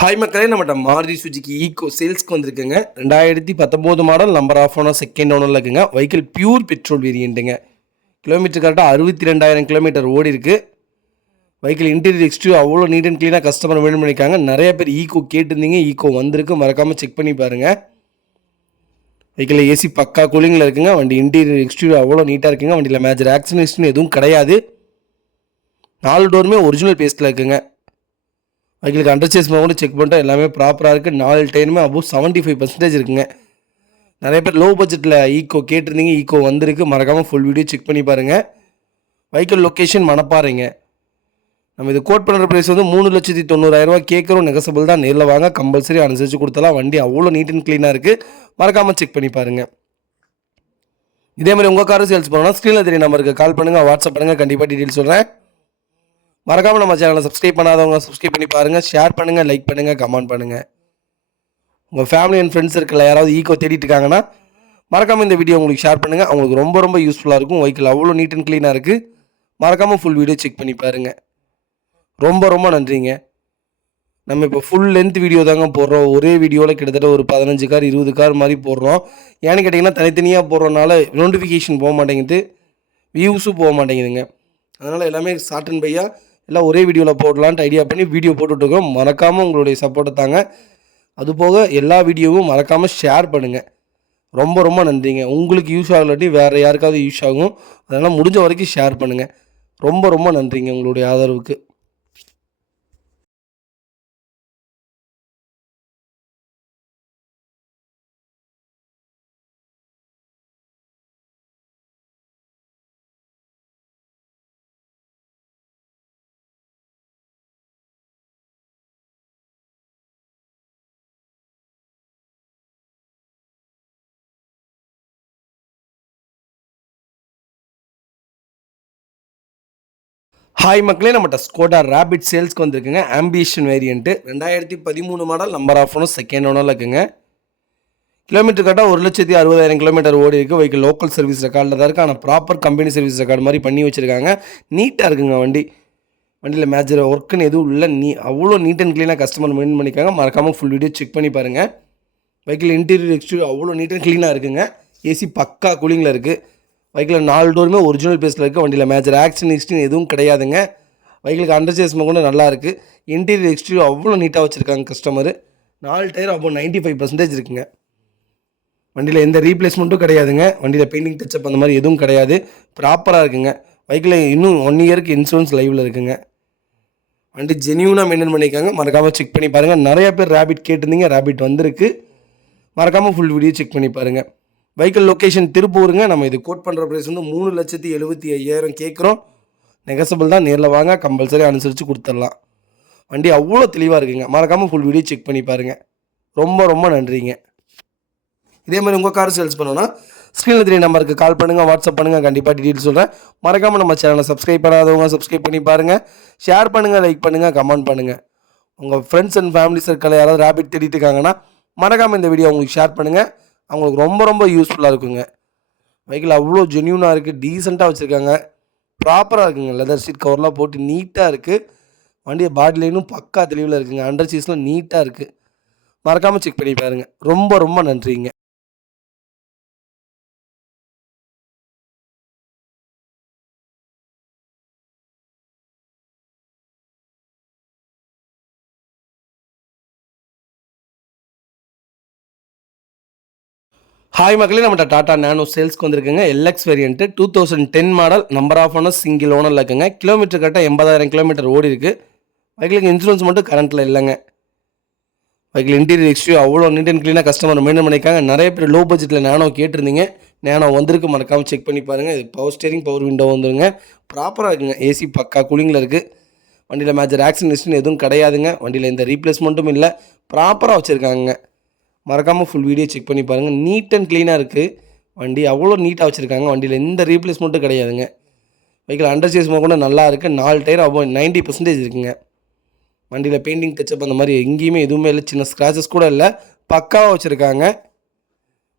Hi மக்களே, நம்மகிட்ட Maruti Suzuki Eeco சேல்ஸ்க்கு வந்திருக்குங்க. 2019 model, number of owner, second ஓனரில் இருக்குங்க. வெஹிக்கிள் பியூர் பெட்ரோல் வேரியண்ட்டுங்க. கிலோமீட்டர் கரெக்டாக 62,000 கிலோமீட்டர் ஓடி இருக்கு. வெஹிக்கிள் இன்டீரியர் எக்ஸ்டீரியர் அவ்வளோ நீட் அண்ட் க்ளீனாக கஸ்டமர் வேணும் பண்ணியிருக்காங்க. நிறைய பேர் ஈக்கோ கேட்டிருந்தீங்க, ஈக்கோ வந்திருக்கு, மறக்காமல் செக் பண்ணி பாருங்கள். வெஹிக்கிள் ஏசி பக்கா கூலிங்கில் இருக்குங்க. வண்டி இன்டீரியர் எக்ஸ்டீரியர் அவ்வளோ நீட்டாக இருக்குங்க. வண்டியில் மேஜர் ஆக்சிடென்ட்ஸ்னு எதுவும் கிடையாது. 4 டோருமே ஒரிஜினல் பேஸ்ட்டில் இருக்குங்க. வெஹிக்கிளுக்கு அண்டர்சேஸ் கூட செக் பண்ணிட்டா எல்லாமே ப்ராப்பராக இருக்குது. 4 டயருமே அபோவ் 75% இருக்குங்க. நிறைய பேர் லோ பட்ஜெட்டில் ஈக்கோ கேட்டிருந்தீங்க, ஈக்கோ வந்திருக்கு, மறக்காமல் ஃபுல் வீடியோ செக் பண்ணி பாருங்கள். வெஹிக்கிள் லொக்கேஷன் மணப்பாறைங்க. நம்ம இது கோட் பண்ணுற ப்ரைஸ் வந்து 3,90,000 கேட்குறோம். நெகசபிள் தான். நேரில் வாங்க, கம்பல்சரி அனுசரித்து கொடுத்தலாம். வண்டி அவ்வளோ நீட் அண்ட் க்ளீனாக இருக்குது, மறக்காமல் செக் பண்ணி பாருங்கள். இதே மாதிரி உங்கள் காரும் சேல்ஸ் பண்ணணும்னா ஸ்க்ரீனில் தெரிய நம்பருக்கு கால் பண்ணுங்கள், வாட்ஸ்அப் பண்ணுங்கள், கண்டிப்பாக டீட்டெயில் சொல்கிறேன். மறக்காமல் நம்ம சேனலை சப்ஸ்கிரைப் பண்ணாதவங்க சப்ஸ்கிரைப் பண்ணி பாருங்கள், ஷேர் பண்ணுங்கள், லைக் பண்ணுங்கள், கமெண்ட் பண்ணுங்கள். உங்கள் ஃபேமிலி அண்ட் ஃப்ரெண்ட்ஸ் இருக்கல யாராவது ஈக்கோ தேடிட்டு இருக்காங்கன்னா மறக்காமல் இந்த வீடியோ உங்களுக்கு ஷேர் பண்ணுங்கள். அவங்களுக்கு ரொம்ப ரொம்ப யூஸ்ஃபுல்லாக இருக்கும். வெஹிக்கிள் அவ்வளோ நீட் அண்ட் க்ளீனாக இருக்குது. மறக்காமல் ஃபுல் வீடியோ செக் பண்ணி பாருங்கள். ரொம்ப ரொம்ப நன்றிங்க. நம்ம இப்போ ஃபுல் லென்த் வீடியோ தாங்க போடுறோம். ஒரே வீடியோவில் கிட்டத்தட்ட ஒரு 15 கார் 20 கார் மாதிரி போடுறோம். ஏன்னு கேட்டிங்கன்னா தனித்தனியாக போடுறதுனால நோட்டிஃபிகேஷன் போக மாட்டேங்குது, வியூஸும் போக மாட்டேங்குதுங்க. அதனால் எல்லாமே ஷார்ட் அண்ட் பையாக எல்லாம் ஒரே வீடியோவில் போடலான்ட்டு ஐடியா பண்ணி வீடியோ போட்டுட்ருக்கோம். மறக்காமல் உங்களுடைய சப்போர்ட்டை தாங்க. அதுபோக எல்லா வீடியோவும் மறக்காமல் ஷேர் பண்ணுங்கள். ரொம்ப ரொம்ப நன்றிங்க. உங்களுக்கு யூஸ் ஆகலாட்டி வேறு யாருக்காவது யூஸ் ஆகும். அதனால் முடிஞ்ச வரைக்கும் ஷேர் பண்ணுங்கள். ரொம்ப ரொம்ப நன்றிங்க உங்களுடைய ஆதரவுக்கு. ஹாய் மக்களே, நம்மகிட்ட ஸ்கோடா ரேபிட் சேல்ஸ்க்கு வந்திருக்குங்க. Ambition variant 2013 model, number of owner, second ஓனரில் இருக்குங்க. கிலோமீட்டர் கரெக்டாக 1,60,000 கிலோமீட்டர் ஓடி இருக்குது. வெஹிக்கிள் லோக்கல் சர்வீஸ் ரெக்கார்டில் தான் இருக்குது. ஆனால் ப்ராப்பர் கம்பெனி சர்வீஸ் ரெக்கார்டு மாதிரி பண்ணி வச்சுருக்காங்க. நீட்டாக இருக்குங்க வண்டி. வண்டியில் மேஜர் ஒர்க்குன்னு எதுவும் இல்லை. அவ்வளோ நீட் அண்ட் க்ளீனாக கஸ்டமர் மெயின்டைன் பண்ணிக்காங்க. மறக்காமல் ஃபுல் வீடியோ செக் பண்ணி பாருங்கள். வெஹிக்கிள் இன்டீரியர் எக்ஸ்டீரியர் அவ்வளோ நீட் அண்ட் க்ளீனாக இருக்குங்க. ஏசி பக்கா கூலிங்கில் இருக்குது. வெஹிக்கிள் 4 டோருமே ஒரிஜினல் பேஸில் இருக்குது. வண்டியில் மேஜர் ஆக்சிடென்ட் எதுவும் கிடையாதுங்க. வெஹிக்கிளுக்கு அண்டர்சேஸ்மெண்ட் கூட நல்லா இருக்குது. இன்டீரியர் எக்ஸ்டீரியர் அவ்வளோ நீட்டாக வச்சுருக்காங்க கஸ்டமர். 4 டயர் அவ்வளோ 95% இருக்குங்க. வண்டியில் எந்த ரீப்ளேஸ்மெண்ட்டும் கிடையாதுங்க. வண்டியில் பெயிண்டிங் டச்சப் அந்த மாதிரி எதுவும் கிடையாது. ப்ராப்பராக இருக்குங்க. வெஹிக்கிள் இன்னும் 1 இயருக்கு இன்சூரன்ஸ் லைவில் இருக்குங்க. வண்டி ஜென்யூனாக மெயின்டைன் பண்ணியிருக்காங்க. மறக்காமல் செக் பண்ணி பாருங்கள். நிறைய பேர் ரேபிட் கேட்டிருந்தீங்க, ரேபிட் வந்திருக்கு. மறக்காமல் ஃபுல் வீடியோ செக் பண்ணி பாருங்கள். வெஹிக்கிள் லொக்கேஷன் திருப்பூருங்க. நம்ம இது கோட் பண்ணுற ப்ரைஸ் வந்து 3,75,000 கேட்குறோம். நெகசபிள் தான். நேரில் வாங்க, கம்பல்சரி அனுசரித்து கொடுத்துடலாம். வண்டி அவ்வளோ தெளிவாக இருக்குங்க. மறக்காமல் ஃபுல் வீடியோ செக் பண்ணி பாருங்கள். ரொம்ப ரொம்ப நன்றிங்க. இதே மாதிரி உங்கள் கார் சேல்ஸ் பண்ணோன்னா ஸ்க்ரீனில் தெரிய நம்பருக்கு கால் பண்ணுங்கள், வாட்ஸ்அப் பண்ணுங்கள், கண்டிப்பாக டீட்டெயில் சொல்கிறேன். மறக்காமல் நம்ம சேனலை சப்ஸ்கிரைப் பண்ணாதவங்க சப்ஸ்கிரைப் பண்ணி பாருங்கள், ஷேர் பண்ணுங்கள், லைக் பண்ணுங்கள், கமெண்ட் பண்ணுங்கள். உங்கள் ஃப்ரெண்ட்ஸ் அண்ட் ஃபேமிலி சர்க்கிளில் யாராவது ரேபிட் தேடிட்டு இருக்காங்கன்னா மறக்காமல் இந்த வீடியோ உங்களுக்கு ஷேர் பண்ணுங்கள். அவங்களுக்கு ரொம்ப ரொம்ப யூஸ்ஃபுல்லாக இருக்குங்க. வெஹிக்கிள் அவ்வளோ ஜென்யூனாக இருக்குது, டீசெண்டாக வச்சுருக்காங்க, ப்ராப்பராக இருக்குங்க. லெதர் சீட் கவர்லாம் போட்டு நீட்டாக இருக்குது. வண்டியை பாடி லைனும் பக்கா தெளிவில் இருக்குங்க. அண்டர் சீஸ்லாம் நீட்டாக இருக்குது. மறக்காமல் செக் பண்ணி பாருங்கள். ரொம்ப ரொம்ப நன்றிங்க. ஹாய் மக்களே, நம்மகிட்ட டாடா நேனோ சேல்ஸ்க்கு வந்திருக்குங்க. LX variant 2010 model, number of owner, single ஓனரில் இருக்குங்க. கிலோமீட்டர் கரெக்டாக 80,000 கிலோமீட்டர் ஓடி இருக்குது. வெஹிக்கிளுக்கு இன்சூரன்ஸ் மட்டும் கரண்ட்டில் இல்லைங்க. வெஹிக்கிள் இன்டீரியர் எக்ஸ்டீரியர் அவ்வளோ நீட் அண்ட் க்ளீனாக கஸ்டமர் மெயின்டைன் பண்ணியிருக்காங்க. நிறைய பேர் லோ பட்ஜெட்டில் நேனோ கேட்டிருந்தீங்க. நேனோ வந்திருக்கு, மறக்காமல் செக் பண்ணி பாருங்கள். இது பவர் ஸ்டேரிங், பவர் விண்டோ வந்துருங்க. ப்ராப்பராக இருக்குங்க. ஏசி பக்கா கூலிங்கில் இருக்குது. வண்டியில் மேஜர் ஆக்சிடென்ட் எதுவும் கிடையாதுங்க. வண்டியில் எந்த ரீப்ளேஸ்மெண்ட்டும் இல்லை. ப்ராப்பராக வச்சுருக்காங்க. மறக்காமல் ஃபுல் வீடியோ செக் பண்ணி பாருங்கள். நீட் அண்ட் க்ளீனாக இருக்குது. வண்டி அவ்வளோ நீட்டாக வச்சுருக்காங்க. வண்டியில் எந்த ரீப்ளேஸ்மெண்ட்டும் கிடையாதுங்க. வெஹிக்கிள் அண்டர்சேஸ்மெண்ட் கூட நல்லா இருக்குது. 4 டயர் அவ்வளோ 90% இருக்குங்க. வண்டியில் பெயிண்டிங் டச்சப் அந்த மாதிரி எங்கேயுமே எதுவுமே இல்லை. சின்ன ஸ்க்ராச்சஸ் கூட இல்லை. பக்காவாக வச்சுருக்காங்க.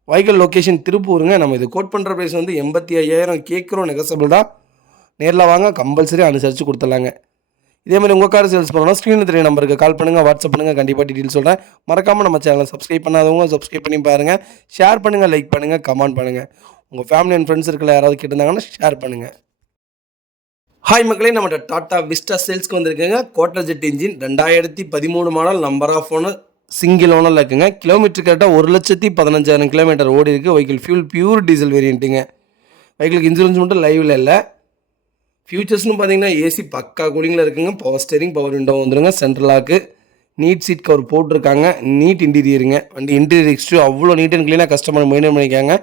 வெஹிக்கிள் லொக்கேஷன் திருப்பூருங்க. நம்ம இது கோட் பண்ணுற ப்ரைஸ் வந்து 85,000 கேட்குறோம். நெகசபிள் தான். நேரில் வாங்க, கம்பல்சரி அனுசரித்து கொடுத்துடலாங்க. இதே மாதிரி உங்கள் கார் சேல்ஸ் பண்ணணும்னா ஸ்க்ரீனில் தெரிய நம்பருக்கு கால் பண்ணுங்கள், வாட்ஸ்அப் பண்ணுங்கள், கண்டிப்பாக டீட்டெயில் சொல்கிறேன். மறக்காமல் நம்ம சேனலை சப்ஸ்கிரைப் பண்ணாதவங்க சப்ஸ்கிரைப் பண்ணி பாருங்கள். ஷேர் பண்ணுங்கள், லைக் பண்ணுங்கள், கமெண்ட் பண்ணுங்கள். உங்கள் ஃபேமிலி அண்ட் ஃப்ரெண்ட்ஸ் இருக்கிற யாராவது கேட்டிருந்தாங்கன்னா ஷேர் பண்ணுங்கள். ஹாய் மக்களே, நம்மகிட்ட டாடா விஸ்டா சேல்ஸ்க்கு வந்திருக்குங்க. Quadrajet engine 2013 model, number of owner, single ஓனரில் இருக்குங்க. கிலோமீட்டர் கரெக்டாக 1,15,000 கிலோமீட்டர் ஓடி இருக்குது. வெஹிக்கிள் ஃபியூல் பியூர் டீசல் வேரியண்ட்டுங்க. வெஹிக்கிளுக்கு இன்சூரன்ஸ் மட்டும் லைவில் இல்லை. ஃபியூச்சர்ஸ்னு பார்த்தீங்கன்னா ஏசி பக்கா கூலிங்கில் இருக்குங்க. பவர் ஸ்டேரிங், பவர் விண்டோ வந்துருங்க. Central lock, neat seat cover போட்டிருக்காங்க. நீட் இன்டீரியருங்க. வண்டி இன்டீரியர் எக்ஸ்ட்ரீம் அவ்வளோ நீட் அண்ட் க்ளீனாக கஸ்டமர் மெயின்டைன் பண்ணிக்காங்க.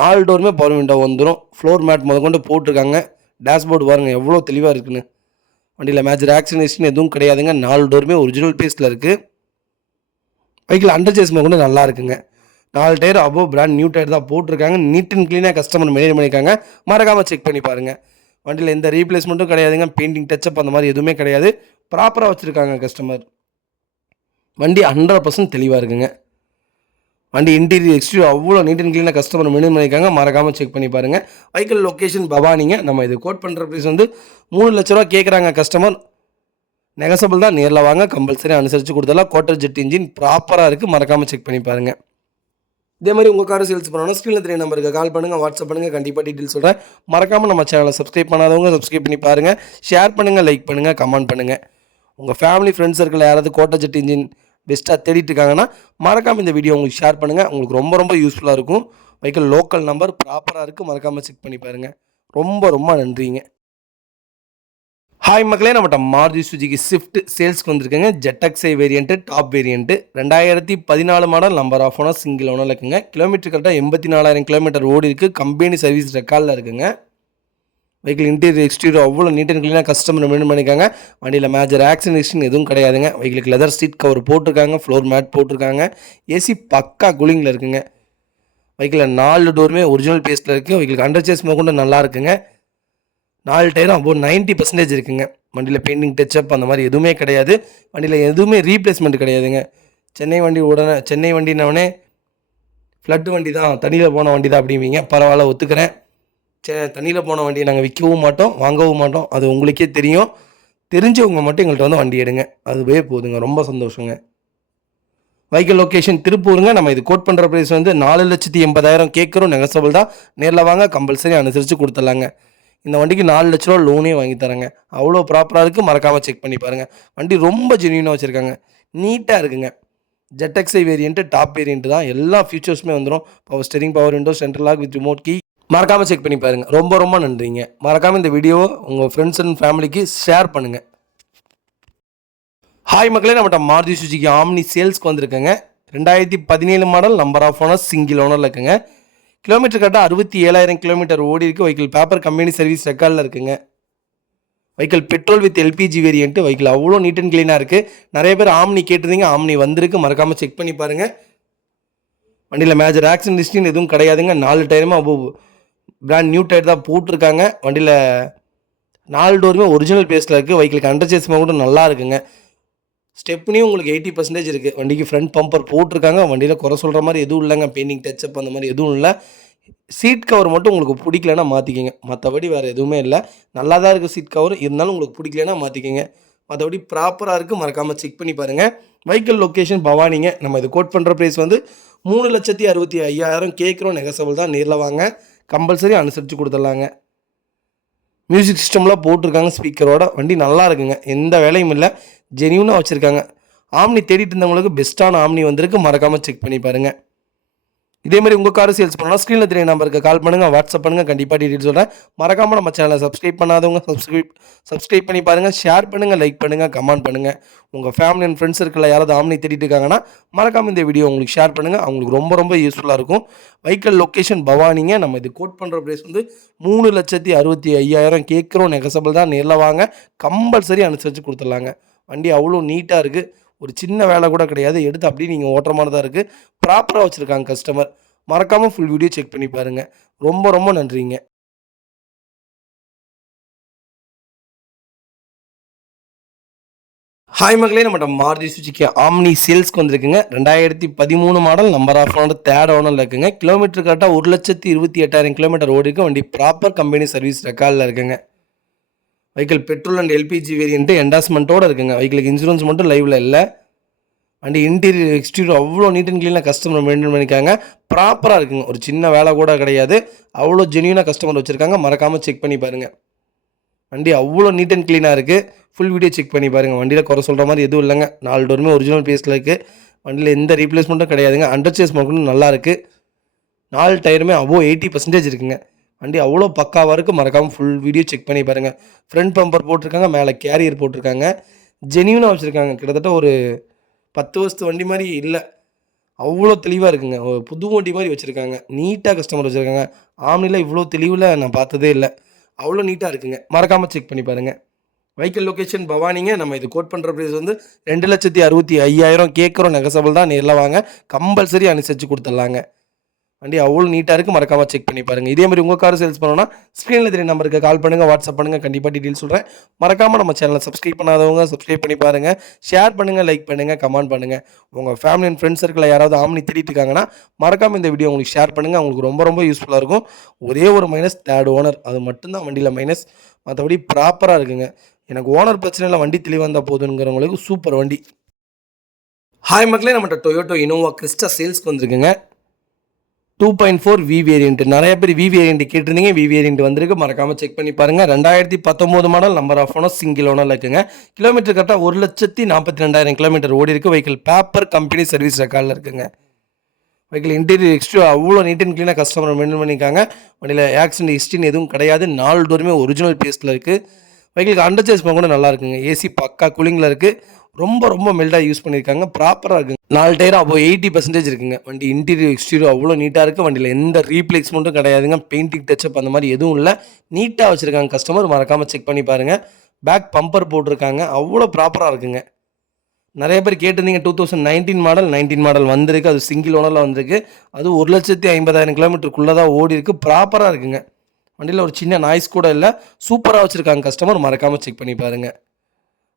4 டோருமே பவர் விண்டோ வந்துடும். ஃப்ளோர் மேட் முதற்கொண்டு போட்டிருக்காங்க. டேஷ்போர்டு பாருங்கள் எவ்வளோ தெளிவாக இருக்குன்னு. வண்டியில் மேஜர் ஆக்சிடென்ட் எதுவும் கிடையாதுங்க. 4 டோருமே ஒரிஜினல் பீஸில் இருக்குது. வெஹிக்கிள் அண்டர் சேஸ் கொண்டு நல்லா இருக்குங்க. 4 tyre above brand new tyre தான் போட்டிருக்காங்க. நீட் அண்ட் க்ளீனாக கஸ்டமர் மெயின்டைன் பண்ணியிருக்காங்க. மறக்காமல் செக் பண்ணி பாருங்கள். வண்டியில் எந்த ரீப்ளேஸ்மெண்ட்டும் கிடையாதுங்க. பெயிண்டிங் டச்சப் அந்த மாதிரி எதுவுமே கிடையாது. ப்ராப்பராக வச்சுருக்காங்க கஸ்டமர். வண்டி 100% தெளிவாக இருக்குங்க. வண்டி இன்டீரியர் எக்ஸ்டீரியர் அவ்வளோ நீட் அண்ட் க்ளீனாக கஸ்டமர் மெயின்டைன் பண்ணியிருக்காங்க. மறக்காமல் செக் பண்ணி பாருங்கள். வெஹிக்கிள் லொக்கேஷன் பவானிங்க. நம்ம இது கோட் பண்ணுற ப்ரைஸ் வந்து 3 லட்ச ரூபா கேட்குறாங்க கஸ்டமர். நெகசபிள் தான், நேரில் வாங்க, கம்பல்சரி அனுசரித்து கொடுத்தலாம். குவார்டர் ஜெட் இன்ஜின் ப்ராப்பராக இருக்குது. மறக்காமல் செக் பண்ணி பாருங்கள். இதே மாதிரி உங்கள் காரை சேல்ஸ் பண்ணணும்னா ஸ்க்ரீனில் தெரிய நம்பருக்கு கால் பண்ணுங்கள், வாட்ஸ்அப் பண்ணுங்கள், கண்டிப்பாக டீட்டெயில் சொல்கிறேன். மறக்காமல் நம்ம சேனலை சப்ஸ்கிரைப் பண்ணாதவங்க சப்ஸ்கிரைப் பண்ணி பாருங்கள். ஷேர் பண்ணுங்கள், லைக் பண்ணுங்கள், கமெண்ட் பண்ணுங்கள். உங்கள் ஃபேமிலி ஃப்ரெண்ட்ஸ் சர்க்கிள் யாராவது குவார்டர் ஜெட் இன்ஜின் பெஸ்ட்டாக தேடிட்டு இருக்காங்கன்னா மறக்காமல் இந்த வீடியோ உங்களுக்கு ஷேர் பண்ணுங்கள். உங்களுக்கு ரொம்ப ரொம்ப யூஸ்ஃபுல்லாக இருக்கும். வெஹிக்கிள் லோக்கல் நம்பர் ப்ராப்பராக இருக்குது. மறக்காமல் செக் பண்ணி பாருங்கள். ரொம்ப ரொம்ப நன்றிங்க. ஹாய் மக்களே, நம்மகிட்ட மாருதி சுஜுகி ஸ்விஃப்ட் சேல்ஸ்க்கு வந்திருக்குங்க. ZXI variant, top variant, 2014 model, number of owner, single ஓனரில் இருக்குங்க. கிலோமீட்டர் கரெக்டாக 84,000 கிலோமீட்டர் ஓடி இருக்குது. கம்பெனி சர்வீஸ் ரெக்கார்டில் இருக்குங்க. வெஹிக்கிள் இன்டீரியர் எக்ஸ்டீரியர் அவ்வளோ நீட் அண்ட் க்ளீனாக கஸ்டமர் மெயின்டைன் பண்ணியிருக்காங்க. வண்டியில் மேஜர் ஆக்சிடென்ட் எதுவும் கிடையாதுங்க. வெஹிக்கிளுக்கு லெதர் சீட் கவர் போட்டிருக்காங்க. ஃப்ளோர் மேட் போட்டிருக்காங்க. ஏசி பக்கா கூலிங்கில் இருக்குங்க. வெஹிக்கிளில் 4 டோருமே ஒரிஜினல் பேஸில் இருக்குது. வெஹிக்கிளுக்கு அண்டர் சேஸ் கொண்டு நல்லா இருக்குங்க. 4 டயரும் அப்போ 90% இருக்குங்க. வண்டியில் பெயிண்டிங் டச்சப் அந்த மாதிரி எதுவுமே கிடையாது. வண்டியில் எதுவுமே ரீப்ளேஸ்மெண்ட் கிடையாதுங்க. சென்னை வண்டினவனே ஃப்ளட் வண்டி தான், தண்ணியில் போன வண்டி தான் அப்படிவீங்க. பரவாயில்ல, ஒத்துக்கிறேன். தண்ணியில் போன வண்டியை நாங்கள் விற்கவும் மாட்டோம், வாங்கவும் மாட்டோம். அது உங்களுக்கே தெரியும். தெரிஞ்சவங்க மட்டும் எங்கள்கிட்ட வந்து வண்டி எடுங்க, அதுவே போதுங்க. ரொம்ப சந்தோஷங்க. வெஹிக்கிள் லொக்கேஷன் திருப்பூருங்க. நம்ம இது கோட் பண்ணுற ப்ரைஸ் வந்து 4,80,000 கேட்குறோம். நெகசபிள் தான், நேரில் வாங்க, கம்பல்சரி அனுசரித்து கொடுத்துடலாங்க. இந்த வண்டிக்கு 4 லட்ச ரூபா லோனே வாங்கி தரேங்க. அவ்வளோ ப்ராப்பராக இருக்குது. மறக்காமல் செக் பண்ணி பாருங்கள். வண்டி ரொம்ப ஜென்யூனாக வச்சுருக்காங்க. நீட்டாக இருக்குங்க. ஜெட்டக்ஸை வேரியண்ட்டு, டாப் வேரியண்ட்டு தான். எல்லா ஃபீச்சர்ஸுமே வந்துடும். Power steering, power window, central lock with remote key. மறக்காமல் செக் பண்ணி பாருங்கள். ரொம்ப ரொம்ப நன்றிங்க. மறக்காமல் இந்த வீடியோவை உங்கள் ஃப்ரெண்ட்ஸ் அண்ட் ஃபேமிலிக்கு ஷேர் பண்ணுங்கள். ஹாய் மக்களே, நம்மகிட்ட மாருதி சுஜுகி ஆம்னி சேல்ஸ்க்கு வந்திருக்குங்க. 2017 model, number of owner, single ஓனரில் இருக்குங்க. கிலோமீட்டர் கரெக்டாக 67,000 கிலோமீட்டர் ஓடி இருக்குது. வெஹிக்கிள் பேப்பர் கம்பெனி சர்வீஸ் ரெக்கார்டில் இருக்குங்க. Vehicle petrol with LPG variant. Vehicle அவ்வளோ நீட் அண்ட் க்ளீனாக இருக்குது. நிறைய பேர் ஆம்னி கேட்டிருந்தீங்க. ஆம்னி வந்திருக்கு. மறக்காமல் செக் பண்ணி பாருங்கள். வண்டியில் மேஜர் ஆக்சிடென்ட் எதுவும் கிடையாதுங்க. 4 டயருமே அபோவ் பிராண்ட் நியூ டயர் தான் போட்டிருக்காங்க. வண்டியில் 4 டோருமே ஒரிஜினல் பேஸில் இருக்குது. வெஹிக்கிளுக்கு அண்டர் சேஸ் கூட நல்லா இருக்குங்க. ஸ்டெப்னியும் உங்களுக்கு 80% இருக்குது. வண்டிக்கு ஃப்ரண்ட் பம்பர் போட்டிருக்காங்க. வண்டியில் குறை சொல்கிற மாதிரி எதுவும் இல்லைங்க. பெயிண்டிங் டச்சப் அந்த மாதிரி எதுவும் இல்லை. சீட் கவர் மட்டும் உங்களுக்கு பிடிக்கலன்னா மாற்றிக்கிங்க. மற்றபடி வேறு எதுவுமே இல்லை. நல்லா தான் இருக்குது சீட் கவர். இருந்தாலும் உங்களுக்கு பிடிக்கலன்னா மாற்றிக்கிங்க. மற்றபடி ப்ராப்பராக இருக்குது. மறக்காமல் செக் பண்ணி பாருங்கள். வெஹிக்கிள் லொக்கேஷன் பவானிங்க. நம்ம இது கோட் பண்ணுற ப்ரைஸ் வந்து 3,65,000 கேட்குறோம். நெகசபிள் தான், நேரில் வாங்க, கம்பல்சரி அனுசரித்து கொடுத்துடலாங்க. மியூசிக் சிஸ்டம்லாம் போட்டிருக்காங்க ஸ்பீக்கரோட. வண்டி நல்லா இருக்குங்க. எந்த வேலையும் இல்லை. ஜெனியூனாக வச்சுருக்காங்க. ஆம்னி தேடிட்டு இருந்தவங்களுக்கு பெஸ்ட்டான ஆம்னி வந்திருக்கு. மறக்காமல் செக் பண்ணி பாருங்கள். இதே மாதிரி உங்கள் காரை சேல்ஸ் பண்ணலாம் ஸ்க்ரீனில் தெரிய நம்பருக்கு கால் பண்ணுங்கள், வாட்ஸ்அப் பண்ணுங்கள், கண்டிப்பாக டீட்டெயில் சொல்கிறேன். மறக்காமல் நம்ம சேனலை சப்ஸ்கிரைப் பண்ணாதவங்க சப்ஸ்கிரைப் பண்ணி பாருங்கள். ஷேர் பண்ணுங்கள், லைக் பண்ணுங்கள், கமெண்ட் பண்ணுங்கள். உங்கள் ஃபேமிலி அண்ட் ஃப்ரெண்ட்ஸ் சர்க்கிளில் யாராவது ஆம்னி தேடிட்டு இருக்காங்கன்னா மறக்காமல் இந்த வீடியோ உங்களுக்கு ஷேர் பண்ணுங்கள். அவங்களுக்கு ரொம்ப ரொம்ப யூஸ்ஃபுல்லாக இருக்கும். வெஹிக்கிள் லொக்கேஷன் பவானிங்க. நம்ம இது கோட் பண்ணுற ப்ரைஸ் வந்து 3,65,000 கேட்குறோம். நெகசபிள் தான், நேரில் வாங்க, கம்பல்சரி அனுசரித்து கொடுத்துடலாங்க. வண்டி அவ்வளோ நீட்டாக இருக்குது. ஒரு சின்ன வேலை கூட கிடையாது. எடுத்து அப்படியே நீங்கள் ஓட்டுற மாதிரி தான் இருக்குது. ப்ராப்பராக வச்சுருக்காங்க கஸ்டமர். மறக்காமல் ஃபுல் வீடியோ செக் பண்ணி பாருங்கள். ரொம்ப ரொம்ப நன்றிங்க. ஹாய் மக்களே, நம்மகிட்ட மாருதி சுஜுகி ஆம்னி சேல்ஸ்க்கு வந்திருக்குங்க. 2013 model, number of owner, third ஓனரில் இருக்குங்க. கிலோமீட்டர் கரெக்டாக 1,28,000 கிலோமீட்டர் ஓடி இருக்கு. வண்டி ப்ராப்பர் கம்பெனி சர்வீஸ் ரெக்கார்டில் இருக்குங்க. Vehicle petrol and LPG variant என்டாஸ்மெண்ட்டோடு இருக்குங்க. வெஹிக்கிளுக்கு இன்சூரன்ஸ் மட்டும் லைவில் இல்லை. வண்டி இன்டீரியர் எக்ஸ்டீரியர் அவ்வளோ நீட் அண்ட் க்ளீனாக கஸ்டமர் மெயின்டைன் பண்ணியிருக்காங்க. ப்ராப்பராக இருக்குங்க. ஒரு சின்ன வேலை கூட கிடையாது. அவ்வளோ ஜென்யூனாக கஸ்டமர் வச்சுருக்காங்க. மறக்காமல் செக் பண்ணி பாருங்கள். வண்டி அவ்வளோ நீட் அண்ட் க்ளீனாக இருக்குது. ஃபுல் வீடியோ செக் பண்ணி பாருங்கள். வண்டியில் குறை சொல்கிற மாதிரி எதுவும் இல்லைங்க. 4 டோருமே ஒரிஜினல் பேஸில் இருக்குது. வண்டியில் எந்த ரீப்ளேஸ்மெண்ட்டும் கிடையாதுங்க. அண்டர் சேஸ் மட்டும் நல்லா இருக்குது. 4 டயருமே அபோவ் 80% இருக்குங்க. வண்டி அவ்வளோ பக்காவாக இருக்குது. மறக்காமல் ஃபுல் வீடியோ செக் பண்ணி பாருங்கள். ஃப்ரண்ட் பம்பர் போட்டிருக்காங்க, மேலே கேரியர் போட்டிருக்காங்க. ஜென்யூனாக வச்சுருக்காங்க. கிட்டத்தட்ட ஒரு 10 வருஷத்து வண்டி மாதிரி இல்லை. அவ்வளோ தெளிவாக இருக்குங்க. ஒரு புது வண்டி மாதிரி வச்சுருக்காங்க. நீட்டாக கஸ்டமர் வச்சுருக்காங்க. ஆம்னியில் இவ்வளோ தெளிவில் நான் பார்த்ததே இல்லை. அவ்வளோ நீட்டாக இருக்குங்க. மறக்காமல் செக் பண்ணி பாருங்கள். வெஹிக்கிள் லொக்கேஷன் பவானிங்க. நம்ம இது கோட் பண்ணுற ப்ரைஸ் வந்து 2,65,000 கேட்குறோம். நெகசபிள் தான். நேரில் வாங்க, கம்பல்சரி அனுசரித்து கொடுத்துட்லாங்க. வண்டி அவ்வளோ நீட்டாக இருக்குது. மறக்காமல் செக் பண்ணி பாருங்கள். இதே மாதிரி உங்கள் கார் சேல்ஸ் பண்ணணும்னா ஸ்க்ரீனில் தெரிய நம்பருக்கு கால் பண்ணுங்கள், வாட்ஸ்அப் பண்ணுங்கள். கண்டிப்பாக டீட்டெயில் சொல்கிறேன். மறக்காமல் நம்ம சேனலை சப்ஸ்கிரைப் பண்ணாதவங்க சப்ஸ்கிரைப் பண்ணி பாருங்கள். ஷேர் பண்ணுங்கள், லைக் பண்ணுங்கள், கமெண்ட் பண்ணுங்கள். உங்கள் ஃபேமிலி அண்ட் ஃப்ரெண்ட்ஸ் சர்க்கிளில் யாராவது ஆம்னி தேடிட்டு இருக்காங்கன்னா மறக்காமல் இந்த வீடியோ உங்களுக்கு ஷேர் பண்ணுங்கள். அவங்களுக்கு ரொம்ப ரொம்ப யூஸ்ஃபுல்லாக இருக்கும். ஒரே ஒரு மைனஸ், தேர்ட் ஓனர். அது மட்டும்தான் வண்டியில் மைனஸ். மற்றபடி ப்ராப்பராக இருக்குங்க. எனக்கு ஓனர் பிரச்சனை இல்லை, வண்டி தெளிவாக இருந்தால் போதுங்கிறவங்களுக்கு சூப்பர் வண்டி. ஹாய் மக்களே, நம்மகிட்ட டொயோட்டோ இனோவா கிறிஸ்டா சேல்ஸ்க்கு வந்திருக்குங்க. 2.4 வி வேரியண்ட். நிறைய பேர் வி வேரியண்ட் கேட்டிருந்தீங்க. வி வேரியண்ட் வந்திருக்கு. மறக்காமல் செக் பண்ணி பாருங்கள். 2019 model. Number of owner single ஓனரில் இருக்குங்க. கிலோமீட்டர் கரெக்டாக 1,42,000 கிலோமீட்டர் ஓடி இருக்குது. வெஹிக்கிள் பேப்பர் கம்பெனி சர்வீஸ் ரெக்கார்டில் இருக்குங்க. வெஹிக்கிள் இன்டீரியர் எக்ஸ்டீரியர் அவ்வளோ நீட் அண்ட் க்ளீனாக கஸ்டமர் மெயின்டைன் பண்ணியிருக்காங்க. வண்டியில் ஆக்சிடென்ட் ஹிஸ்ட்ரின்னு எதுவும் கிடையாது. 4 டோருமே ஒரிஜினல் பேஸில் இருக்குது. வெஹிக்கிளுக்கு அண்டர் சேஸ் கூட நல்லா இருக்குங்க. ஏசி பக்கா கூலிங்கில் இருக்குது. ரொம்ப ரொம்ப மெல்டாக யூஸ் பண்ணியிருக்காங்க. ப்ராப்பராக இருக்குங்க. 4 டயர் அபோவ் 80% இருக்குங்க. வண்டி இன்டீரியர் எக்ஸ்டீரியர் அவ்வளோ நீட்டாக இருக்குது. வண்டியில் எந்த ரீப்ளேஸ்மெண்ட்டும் கிடையாதுங்க. பெயிண்டிங் டச்சப் அந்த மாதிரி எதுவும் இல்லை. நீட்டாக வச்சுருக்காங்க கஸ்டமர். மறக்காமல் செக் பண்ணி பாருங்கள். பேக் பம்பர் போட்டிருக்காங்க. அவ்வளோ ப்ராப்பராக இருக்குங்க. நிறைய பேர் கேட்டிருந்தீங்க. 2019 மாடல் வந்திருக்கு. அது சிங்கிள் ஓனரில் வந்திருக்கு. அது 1,50,000 கிலோமீட்டருக்குள்ளே தான் ஓடி இருக்குது. ப்ராப்பராக இருக்குங்க. வண்டியில் ஒரு சின்ன நாய்ஸ் கூட இல்லை. சூப்பராக வச்சுருக்காங்க கஸ்டமர். மறக்காமல் செக் பண்ணி பாருங்கள்.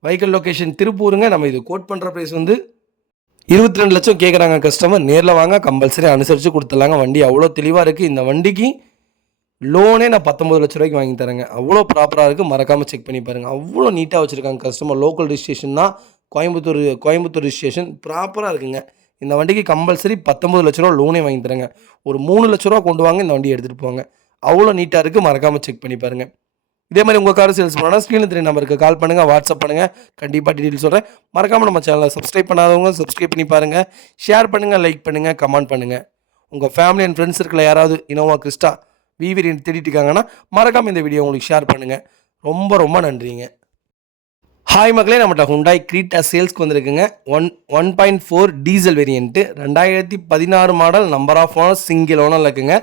வெஹிக்கிள் லொக்கேஷன் திருப்பூருங்க. நம்ம இது கோட் பண்ணுற ப்ரைஸ் வந்து 22 லட்சம் கேட்குறாங்க கஸ்டமர். நேரில் வாங்க, கம்பல்சரி அனுசரித்து கொடுத்துடலாங்க. வண்டி அவ்வளோ தெளிவாக இருக்குது. இந்த வண்டிக்கு லோனே நான் 19 லட்ச ரூபாய்க்கு வாங்கி தரேங்க. அவ்வளோ ப்ராப்பராக இருக்குது. மறக்காமல் செக் பண்ணி பாருங்கள். அவ்வளோ நீட்டாக வச்சுருக்காங்க கஸ்டமர். லோக்கல் ரிஜிஸ்ட்ரேஷன் தான். கோயம்புத்தூர் ரிஜிஸ்ட்ரேஷன் ப்ராப்பராக இருக்குங்க. இந்த வண்டிக்கு கம்பல்சரி 19 லட்ச ரூபா லோனே வாங்கி தரேங்க. ஒரு 3 லட்ச ரூபா கொண்டு வாங்க, இந்த வண்டியை எடுத்துகிட்டு போங்க. அவ்வளோ நீட்டாக இருக்குது. மறக்காமல் செக் பண்ணி பாருங்கள். இதே மாதிரி உங்கள் கார் சேல்ஸ் பண்ணால் ஸ்க்ரீனில் தெரிய நம்பருக்கு கால் பண்ணுங்கள், வாட்ஸ்அப் பண்ணுங்கள். கண்டிப்பாக டீட்டெயில் சொல்கிறேன். மறக்காமல் நம்ம சேனலை சப்ஸ்கிரைப் பண்ணாதவங்க சப்ஸ்கிரைப் பண்ணி பாருங்கள். ஷேர் பண்ணுங்கள், லைக் பண்ணுங்கள், கமெண்ட் பண்ணுங்கள். உங்கள் ஃபேமிலி அண்ட் ஃப்ரெண்ட்ஸ் சர்க்கிளில் யாராவது இனோவா கிறிஸ்டா வி வேரியண்ட் தேடிட்டு இருக்காங்கன்னா மறக்காமல் இந்த வீடியோ உங்களுக்கு ஷேர் பண்ணுங்கள். ரொம்ப ரொம்ப நன்றிங்க. ஹாய் மக்களே, நம்மகிட்ட ஹுண்டாய் கிரீட்டா சேல்ஸ்க்கு வந்திருக்குங்க. 1.4 diesel variant. 2016 model. Number of owner single ஓனரில் இருக்குங்க.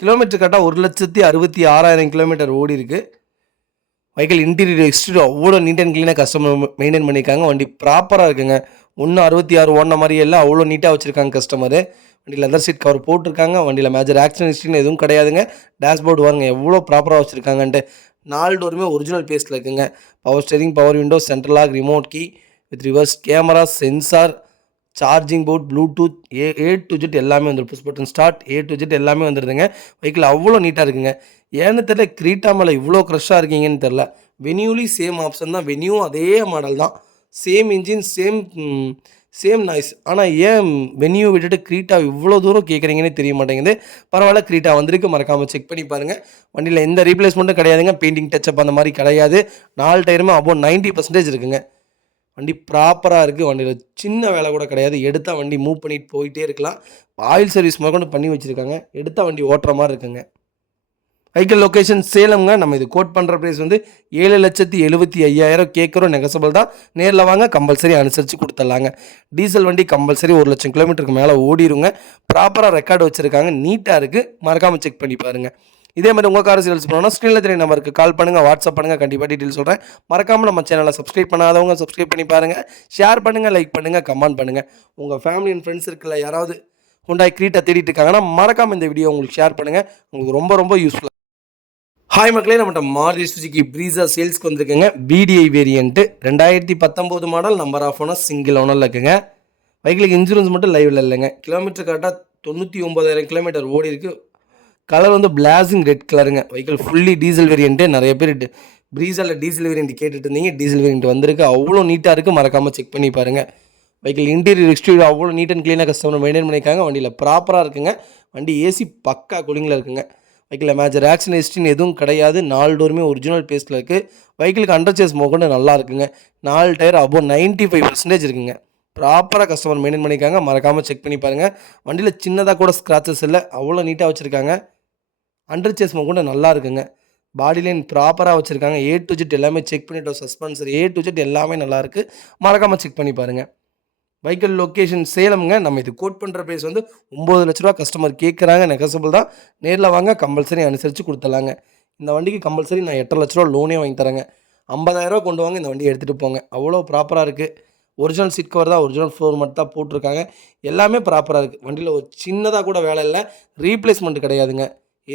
கிலோமீட்டர் கரெக்டாக 1,66,000 கிலோமீட்டர் ஓடி இருக்குது. வெஹிக்கிள் இன்டீரியர் எக்ஸ்டீரியர் அவ்வளோ நீட் அண்ட் க்ளீனாக கஸ்டமர் மெயின்டைன் பண்ணியிருக்காங்க. வண்டி ப்ராப்பராக இருக்குங்க. 166 ஓடின மாதிரி எல்லாம் அவ்வளோ நீட்டாக வச்சுருக்காங்க கஸ்டமரு. வண்டி லெதர் சீட் கவர் போட்டிருக்காங்க. வண்டியில் மேஜர் ஆக்சிடென்ட் ஹிஸ்ட்ரின்னு எதுவும் கிடையாதுங்க. டேஷ்போர்டு வாங்க எவ்வளோ ப்ராப்பராக வச்சுருக்காங்கன்ட்டு. 4 டோருமே ஒரிஜினல் பேஸில் இருக்குங்க. Power steering, power window, central lock, remote key with reverse camera, sensor, charging port, Bluetooth, A to Z எல்லாமே வந்துடும். Push button start, A to Z எல்லாமே வந்துடுதுங்க. வெஹிக்கிள் அவ்வளோ நீட்டாக இருக்குங்க. ஏன்னு தெரில, கிரீட்டா மேலே இவ்வளோ க்ரஷ்ஷாக இருக்கீங்கன்னு தெரில. வெனியூலி சேம் ஆப்ஷன் தான். வெனியூ அதே மாடல் தான். Same engine, same noise. ஆனால் ஏன் வெனியூ விட்டுட்டு கிரீட்டா இவ்வளோ தூரம் கேட்குறீங்கன்னு தெரிய மாட்டேங்குது. பரவாயில்ல, கிரீட்டா வந்திருக்கு. மறக்காமல் செக் பண்ணி பாருங்கள். வண்டியில் எந்த ரீப்ளேஸ்மெண்ட்டும் கிடையாதுங்க. பெயிண்டிங் டச்சப் அந்த மாதிரி கிடையாது. 4 டயருமே அபோவ் 90% இருக்குங்க. வண்டி ப்ராப்பராக இருக்குது. வண்டியில் சின்ன வேலை கூட கிடையாது. எடுத்தால் வண்டி மூவ் பண்ணிட்டு போயிட்டே இருக்கலாம். ஆயில் சர்வீஸ் முதற்கொண்டு பண்ணி வச்சுருக்காங்க. எடுத்தால் வண்டி ஓட்டுற மாதிரி இருக்குங்க. வெஹிக்கிள் லொக்கேஷன் சேலம்ங்க. நம்ம இது கோட் பண்ணுற ப்ரைஸ் வந்து 7,75,000 கேட்குறோம். நெகசபிள் தான். நேரில் வாங்க, கம்பல்சரி அனுசரித்து கொடுத்துட்லாங்க. டீசல் வண்டி கம்பல்சரி 1,00,000 கிலோமீட்டருக்கு மேலே ஓடிடுங்க. ப்ராப்பராக ரெக்கார்டு வச்சுருக்காங்க. நீட்டாக இருக்குது. மறக்காமல் செக் பண்ணி பாருங்கள். இதே மாதிரி உங்கள் கார் சேல்ஸ் பண்ணணும்னா ஸ்க்ரீனில் தெரிய நம்பருக்கு கால் பண்ணுங்கள், வாட்ஸ்அப் பண்ணுங்கள். கண்டிப்பாக டீட்டெயில் சொல்கிறேன். மறக்காமல் நம்ம சேனலை சப்ஸ்கிரைப் பண்ணாதவங்க சப்ஸ்கிரைப் பண்ணி பாருங்கள். ஷேர் பண்ணுங்கள், லைக் பண்ணுங்கள், கமெண்ட் பண்ணுங்கள். உங்கள் ஃபேமிலி அண்ட் ஃப்ரெண்ட்ஸ் சர்க்கிளில் யாராவது ஹுண்டாய் கிரீட்டா தேடிட்டு இருக்காங்கன்னா மறக்காமல் இந்த வீடியோ உங்களுக்கு ஷேர் பண்ணுங்கள். உங்களுக்கு ரொம்ப ரொம்ப யூஸ்ஃபுல்லாக. ஹாய் மக்களே, நம்மகிட்ட மாருதி சுசுகி ப்ரீஸா சேல்ஸ்க்கு வந்திருக்குங்க. VDI variant. 2019 model. Number of owner single ஓனரில் இருக்குங்க. வெஹிக்கிளுக்கு இன்சூரன்ஸ் மட்டும் லைவில் இல்லைங்க. கிலோமீட்டர் கரெக்டாக 99,000 கிலோமீட்டர் ஓடி இருக்குது. கலர் வந்து பிளாசிங் ரெட் கலருங்க. Vehicle fully diesel variant. நிறைய பேர் ப்ரீஸாவில் டீசல் வேரியண்ட் கேட்டுட்டு இருந்தீங்க, டீசல் வேரியண்ட் வந்திருக்கு. அவ்வளோ நீட்டாக இருக்குது, மறக்காமல் செக் பண்ணி பாருங்கள். வெஹிக்கிள் இன்டீரியர் எக்ஸ்டீரியர் அவ்வளோ நீட் அண்ட் க்ளீனாக கஸ்டமர் மெயின்டைன் பண்ணியிருக்காங்க. வண்டியில் ப்ராப்பராக இருக்குங்க. வண்டி ஏசி பக்கா கூலிங்கில் இருக்குங்க. வெஹிக்கிளில் மேஜர் ஆக்சிடென்ட் ஹிஸ்ட்ரின்னு எதுவும் கிடையாது. 4 டோருமே ஒரிஜினல் பேஸ்ட்டில் இருக்குது. வெஹிக்கிளுக்கு அண்டர் சேஸ் மோகண்டு நல்லா இருக்குங்க. 4 டயர் அபோவ் 95% இருக்குங்க. ப்ராப்பராக கஸ்டமர் மெயின்டைன் பண்ணியிருக்காங்க. மறக்காமல் செக் பண்ணி பாருங்கள். வண்டியில் சின்னதாக கூட ஸ்க்ராச்சஸ் இல்லை, அவ்வளோ நீட்டாக வச்சுருக்காங்க. அண்டர் சேஸ் மோகண்டு நல்லா இருக்குங்க. பாடி லைன் ப்ராப்பராக வச்சுருக்காங்க. A to Z எல்லாமே செக் பண்ணிட்டோம். சஸ்பென்சர் A to Z எல்லாமே நல்லாயிருக்கு. மறக்காமல் செக் பண்ணி பாருங்கள். வெஹிக்கிள் லொக்கேஷன் சேலம்ங்க. நம்ம இது கோட் பண்ணுற ப்ரைஸ் வந்து 9 லட்ச ரூபா கஸ்டமர் கேட்குறாங்க. நெகசபிள் தான். நேரில் வாங்க, கம்பல்சரி அனுசரித்து கொடுத்துலாங்க. இந்த வண்டிக்கு கம்பல்சரி நான் 8.5 லட்ச ரூபா லோனே வாங்கி தரேங்க. 50,000 கொண்டு வாங்க, இந்த வண்டியை எடுத்துகிட்டு போங்க. அவ்வளோ ப்ராப்பராக இருக்குது. ஒரிஜினல் சீட் கவர் தான், ஒரிஜினல் ஃப்ளோர் மட்டும் தான் போட்டிருக்காங்க. எல்லாமே ப்ராப்பராக இருக்குது. வண்டியில் ஒரு சின்னதாக கூட வேலை இல்லை. ரீப்ளேஸ்மெண்ட் கிடையாதுங்க.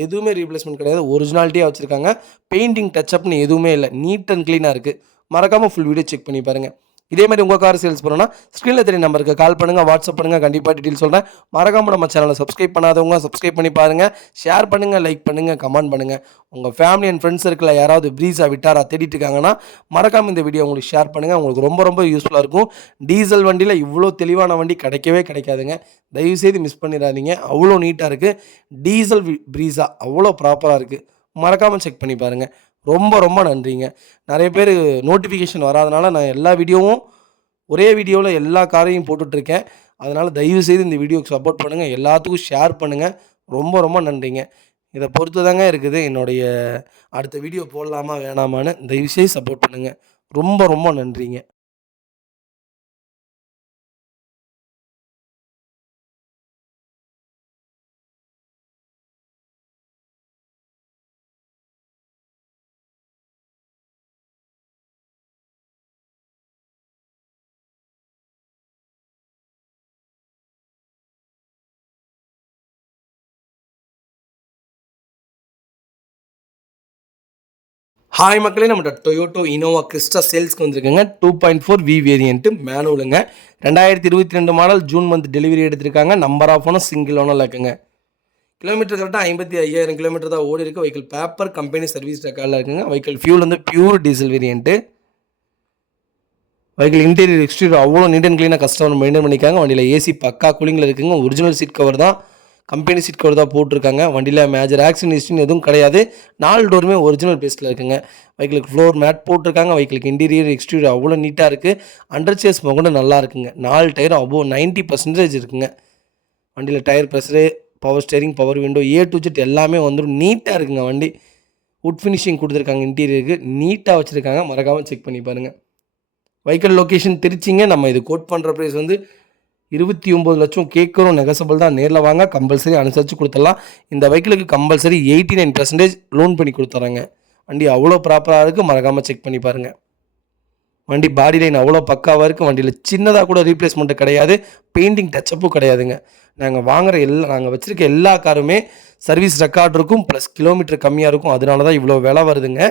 எதுவுமே ரீப்ளேஸ்மெண்ட் கிடையாது. ஒரிஜினாலிட்டியாக வச்சுருக்காங்க. பெயிண்டிங் டச்சப்னு எதுவுமே இல்லை. நீட் அண்ட் க்ளீனாக இருக்குது. மறக்காமல் ஃபுல் வீடியோ செக் பண்ணி பாருங்கள். இதே மாதிரி உங்கள் கார் சேல்ஸ் பண்ணணும்னா ஸ்க்ரீனில் தெரிய நம்பருக்கு கால் பண்ணுங்கள், வாட்ஸ்அப் பண்ணுங்கள். கண்டிப்பாக டீட்டெயில் சொல்கிறேன். மறக்காமல் நம்ம சேனலை சப்ஸ்கிரைப் பண்ணாதவங்க சப்ஸ்கிரைப் பண்ணி பாருங்கள். ஷேர் பண்ணுங்கள், லைக் பண்ணுங்கள், கமெண்ட் பண்ணுங்கள். உங்கள் ஃபேமிலி அண்ட் ஃப்ரெண்ட்ஸ் சர்க்கிளில் யாராவது ப்ரீஸா விட்டாரா தேடிட்டு இருக்காங்கன்னா மறக்காமல் இந்த வீடியோ உங்களுக்கு ஷேர் பண்ணுங்கள். உங்களுக்கு ரொம்ப ரொம்ப யூஸ்ஃபுல்லாக இருக்கும். டீசல் வண்டியில் இவ்வளோ தெளிவான வண்டி கிடைக்கவே கிடைக்காதுங்க. தயவுசெய்து மிஸ் பண்ணிடாதீங்க. அவ்வளோ நீட்டாக இருக்குது. டீசல் ப்ரீஸா அவ்வளோ ப்ராப்பராக இருக்குது. மறக்காமல் செக் பண்ணி பாருங்கள். ரொம்ப ரொம்ப நன்றிங்க. நிறைய பேர் நோட்டிஃபிகேஷன் வராதனால நான் எல்லா வீடியோவும் ஒரே வீடியோவில் எல்லா காரையும் போட்டுட்ருக்கேன். அதனால் தயவுசெய்து இந்த வீடியோக்கு சப்போர்ட் பண்ணுங்கள். எல்லாத்துக்கும் ஷேர் பண்ணுங்கள். ரொம்ப ரொம்ப நன்றிங்க. இதை பொறுத்து தாங்க இருக்குது என்னுடைய அடுத்த வீடியோ போடலாமா வேணாமான்னு. தயவுசெய்து சப்போர்ட் பண்ணுங்கள். ரொம்ப ரொம்ப நன்றிங்க. ஹாய் மக்களே, நம்மளோட டொயோட்டோ இனோவா கிறிஸ்டா சேல்ஸ்க்கு வந்திருக்குங்க. 2.4 வி வேரியண்ட்டு மேனுவலுங்க. 2022 மாடல். ஜூன் மந்த் டெலிவரி எடுத்திருக்காங்க. நம்பர் ஆஃப் ஓனர் சிங்கிள் ஓனரில் இருக்குங்க. கிலோமீட்டர் கரெக்டாக 55,000 கிலோமீட்டர் தான் ஓடி இருக்குது. வெஹிக்கிள் பேப்பர் கம்பெனி சர்வீஸ் ரெக்கார்டில் இருக்குங்க. வெஹிக்கிள் ஃபியூல் வந்து pure diesel variant. Vehicle interior exterior அவ்வளோ நீட் அண்ட் க்ளீனாக கஸ்டமர் மெயின்டைன் பண்ணிக்காங்க. வண்டியில் ஏசி பக்கா கூலிங்கில் இருக்குங்க. ஒரிஜினல் சீட் கவர் தான், கம்பெனி சீட் கவர் தான் போட்டிருக்காங்க. வண்டியில் மேஜர் ஆக்சிடென்ட் ஹிஸ்ட்ரின்னு எதுவும் கிடையாது. 4 டோருமே ஒரிஜினல் பேஸில் இருக்குங்க. வெஹிக்கிளுக்கு ஃப்ளோர் மேட் போட்டிருக்காங்க. வெஹிக்கிளுக்கு இன்டீரியர் எக்ஸ்டீரியர் அவ்வளோ நீட்டாக இருக்குது. அண்டர் சேஸ் மொகண்டு நல்லா இருக்குங்க. 4 டயரும் அபோவ் 90% இருக்குங்க. வண்டியில் tyre pressure, power steering, power window, A to Z எல்லாமே வந்துடும். நீட்டாக இருக்குங்க. வண்டி வுட் ஃபினிஷிங் கொடுத்துருக்காங்க. இன்டீரியருக்கு நீட்டாக வச்சுருக்காங்க. மறக்காமல் செக் பண்ணி பாருங்கள். வெஹிக்கிள் லொக்கேஷன் திருச்சிங்க. நம்ம இது கோட் பண்ணுற ப்ரைஸ் வந்து 29 லட்சம் கேட்குறோம். நெகசபிள் தான். நேரில் வாங்க, கம்பல்சரி அனுசரித்து கொடுத்துடலாம். இந்த வெஹிக்கிளுக்கு கம்பல்சரி 89% லோன் பண்ணி கொடுத்துறாங்க. வண்டி அவ்வளோ ப்ராப்பராக இருக்குது. மறக்காமல் செக் பண்ணி பாருங்கள். வண்டி பாடி லைன் அவ்வளோ பக்காவாக இருக்குது. வண்டியில் சின்னதாக கூட ரீப்ளேஸ்மெண்ட்டு கிடையாது. பெயிண்டிங் டச்சப்பும் கிடையாதுங்க. நாங்கள் வச்சுருக்க எல்லா காருமே சர்வீஸ் ரெக்கார்ட் இருக்கும், ப்ளஸ் கிலோமீட்டர் கம்மியாக இருக்கும். அதனால தான் இவ்வளோ விலை வருதுங்க.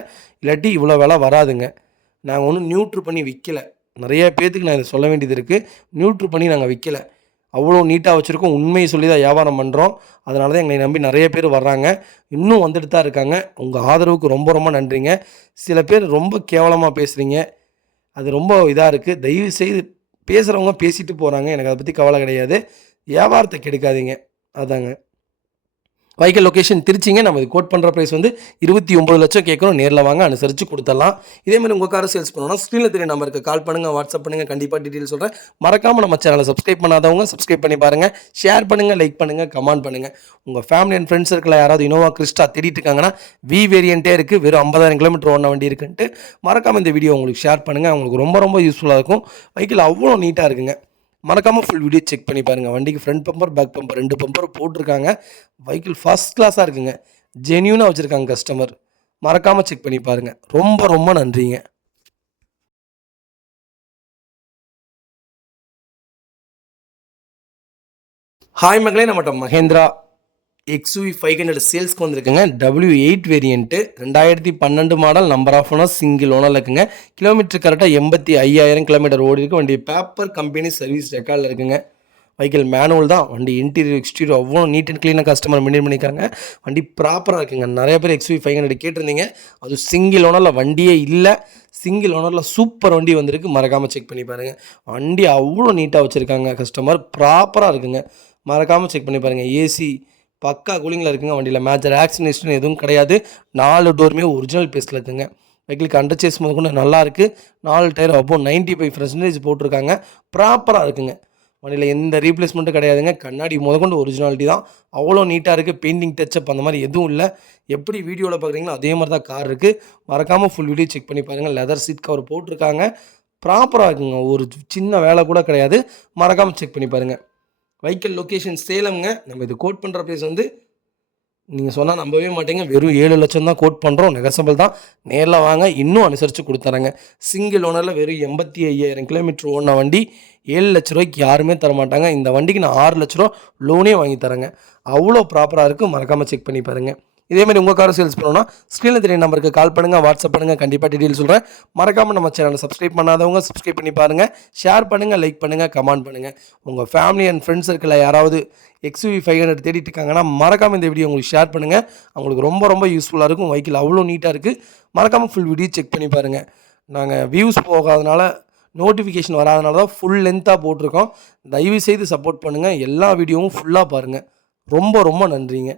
இல்லாட்டி இவ்வளோ விலை வராதுங்க. நாங்கள் ஒன்றும் நியூட்ரு பண்ணி விற்கலை. நிறைய பேர்த்துக்கு நான் இதை சொல்ல வேண்டியது இருக்குது. நியூட்ரு பண்ணி நாங்கள் விற்கலை. அவ்வளோ நீட்டாக வச்சுருக்கோம். உண்மையை சொல்லி தான் வியாபாரம் பண்ணுறோம். அதனால தான் எங்களை நம்பி நிறைய பேர் வர்றாங்க. இன்னும் வந்துட்டு தான் இருக்காங்க. உங்கள் ஆதரவுக்கு ரொம்ப ரொம்ப நன்றிங்க. சில பேர் ரொம்ப கேவலமாக பேசுகிறீங்க. அது ரொம்ப இதாக இருக்குது. தயவுசெய்து பேசுகிறவங்க பேசிட்டு போகிறாங்க. எனக்கு அதை பற்றி கவலை கிடையாது. வியாபாரத்தை கெடுக்காதீங்க. அதாங்க. வெஹிக்கிள் லொக்கேஷன் திருச்சிங்க. நம்ம இது கோட் பண்ணுற ப்ரைஸ் வந்து 29 லட்சம் கேட்குறோம். நேரில் வாங்க, அனுசரித்து கொடுத்துடலாம். இதேமாதிரி உங்கள் காரை சேல்ஸ் பண்ணணும்னா ஸ்க்ரீனில் தெரிய நம்பருக்கு கால் பண்ணுங்கள், வாட்ஸ்அப் பண்ணுங்கள். கண்டிப்பாக டீட்டெயில் சொல்கிறேன். மறக்காமல் நம்ம சேனலை சப்ஸ்கிரைப் பண்ணாதவங்க சப்ஸ்கிரைப் பண்ணி பாருங்கள். ஷேர் பண்ணுங்கள், லைக் பண்ணுங்கள், கமெண்ட் பண்ணுங்கள். உங்கள் ஃபேமிலி அண்ட் ஃப்ரெண்ட்ஸ் சர்க்கிளில் யாராவது இனோவா கிறிஸ்டா தேடிட்டு இருக்காங்கன்னா வி வேரியண்ட்டே இருக்குது. வெறும் 50,000 கிலோமீட்டர் ஓடின வண்டி இருக்குன்ட்டு மறக்காமல் இந்த வீடியோ உங்களுக்கு ஷேர் பண்ணுங்கள். அவங்களுக்கு ரொம்ப ரொம்ப யூஸ்ஃபுல்லாக இருக்கும். வெஹிக்கிள் அவ்வளோ நீட்டாக இருக்குங்க. மறக்காமல் ஃபுல் வீடியோ செக் பண்ணி பாருங்கள். வண்டிக்கு front bumper, back bumper 2 bumper போட்டிருக்காங்க. வெஹிக்கிள் ஃபஸ்ட் கிளாஸாக இருக்குங்க. ஜென்யூனாக வச்சுருக்காங்க கஸ்டமர். மறக்காமல் செக் பண்ணி பாருங்கள். ரொம்ப ரொம்ப நன்றிங்க. ஹாய் மக்களே, நம்மகிட்ட மஹேந்திரா XUV 500 சேல்ஸ்க்கு வந்திருக்குங்க. W8 variant. 2012 model. Number of owner single ஓனரில் இருக்குங்க. கிலோமீட்டர் கரெக்டாக 85,000 கிலோமீட்டர் ஓடி இருக்குது. வண்டி பேப்பர் கம்பெனி சர்வீஸ் ரெக்கார்டில் இருக்குங்க. வெஹிக்கிள் மேனுவல் தான். வண்டி இன்டீரியர் எக்ஸ்டீரியர் அவ்வளோ நீட் அண்ட் க்ளீனாக கஸ்டமர் மெயின்டைன் பண்ணியிருக்காங்க. வண்டி ப்ராப்பராக இருக்குங்க. நிறைய பேர் XUV500 கேட்டிருந்தீங்க. அது சிங்கிள் ஓனரில் வண்டியே இல்லை. சிங்கிள் ஓனரில் சூப்பர் வண்டி வந்திருக்கு. மறக்காமல் செக் பண்ணி பாருங்கள். வண்டி அவ்வளோ நீட்டாக வச்சுருக்காங்க. கஸ்டமர் ப்ராப்பராக இருக்குங்க. மறக்காமல் செக் பண்ணி பாருங்கள். ஏசி பக்கா கூலிங்கில் இருக்குங்க. வண்டியில் மேஜர் ஆக்சிடென்ட் எதுவும் கிடையாது. 4 டோருமே ஒரிஜினல் பேஸில் இருக்குங்க. வெஹிக்கிளுக்கு அண்டர் சேஸ் முதற்கொண்டு நல்லாயிருக்கு. 4 டயர் அப்போ 95% போட்டிருக்காங்க. ப்ராப்பராக இருக்குங்க. வண்டியில் எந்த ரீப்ளேஸ்மெண்ட்டும் கிடையாதுங்க. கண்ணாடி முதற்கொண்டு ஒரிஜினாலிட்டி தான். அவ்வளோ நீட்டாக இருக்குது. பெயிண்டிங் டச்சப் அந்த மாதிரி எதுவும் இல்லை. எப்படி வீடியோவில் பார்க்குறீங்களோ அதே மாதிரி தான் கார் இருக்குது. மறக்காமல் ஃபுல் வீடியோ செக் பண்ணி பாருங்கள். லெதர் சீட் கவர் போட்டிருக்காங்க. ப்ராப்பராக இருக்குங்க. ஒரு சின்ன வேலை கூட கிடையாது. மறக்காமல் செக் பண்ணி பாருங்கள். வெஹிக்கிள் லொக்கேஷன் சேலம்ங்க. நம்ம இது கோட் பண்ணுற ப்ரைஸ் வந்து நீங்கள் சொன்னால் நம்பவே மாட்டீங்க. வெறும் 7 லட்சம் தான் கோட் பண்ணுறோம். நெகசபிள் தான். நேரில் வாங்க, இன்னும் அனுசரித்து கொடுத்துறாங்க. சிங்கிள் ஓனரில் வெறும் 85,000 கிலோமீட்டர் ஓடின வண்டி 7 லட்ச ரூபாய்க்கு யாருமே தரமாட்டாங்க. இந்த வண்டிக்கு நான் 6 லட்ச ரூபா லோனே வாங்கி தரேங்க. அவ்வளோ ப்ராப்பராக இருக்குது. மறக்காமல் செக் பண்ணி பாருங்கள். இதேமாதிரி உங்கள் காரை சேல்ஸ் பண்ணணும்னா ஸ்க்ரீனில் தெரிய நம்பருக்கு கால் பண்ணுங்கள், வாட்ஸ்அப் பண்ணுங்கள். கண்டிப்பாக டீட்டெயில் சொல்கிறேன். மறக்காமல் நம்ம சேனலை சப்ஸ்கிரைப் பண்ணாதவங்க சப்ஸ்கிரைப் பண்ணி பாருங்கள். ஷேர் பண்ணுங்கள், லைக் பண்ணுங்கள், கமெண்ட் பண்ணுங்கள். உங்கள் ஃபேமிலி அண்ட் ஃப்ரெண்ட்ஸ் சர்க்கிளில் யாராவது XUV500 தேடிட்டு இருக்காங்கன்னா மறக்காமல் இந்த வீடியோ உங்களுக்கு ஷேர் பண்ணுங்கள். அவங்களுக்கு ரொம்ப ரொம்ப யூஸ்ஃபுல்லாக இருக்கும். வெஹிக்கிள் அவ்வளோ நீட்டாக இருக்குது. மறக்காமல் ஃபுல் வீடியோ செக் பண்ணி பாருங்கள். நாங்கள் வியூஸ் போகாதனால நோட்டிஃபிகேஷன் வராதனால தான் ஃபுல் லென்த்தாக போட்டிருக்கோம். தயவுசெய்து சப்போர்ட் பண்ணுங்கள். எல்லா வீடியோவும் ஃபுல்லாக பாருங்கள். ரொம்ப ரொம்ப நன்றிங்க.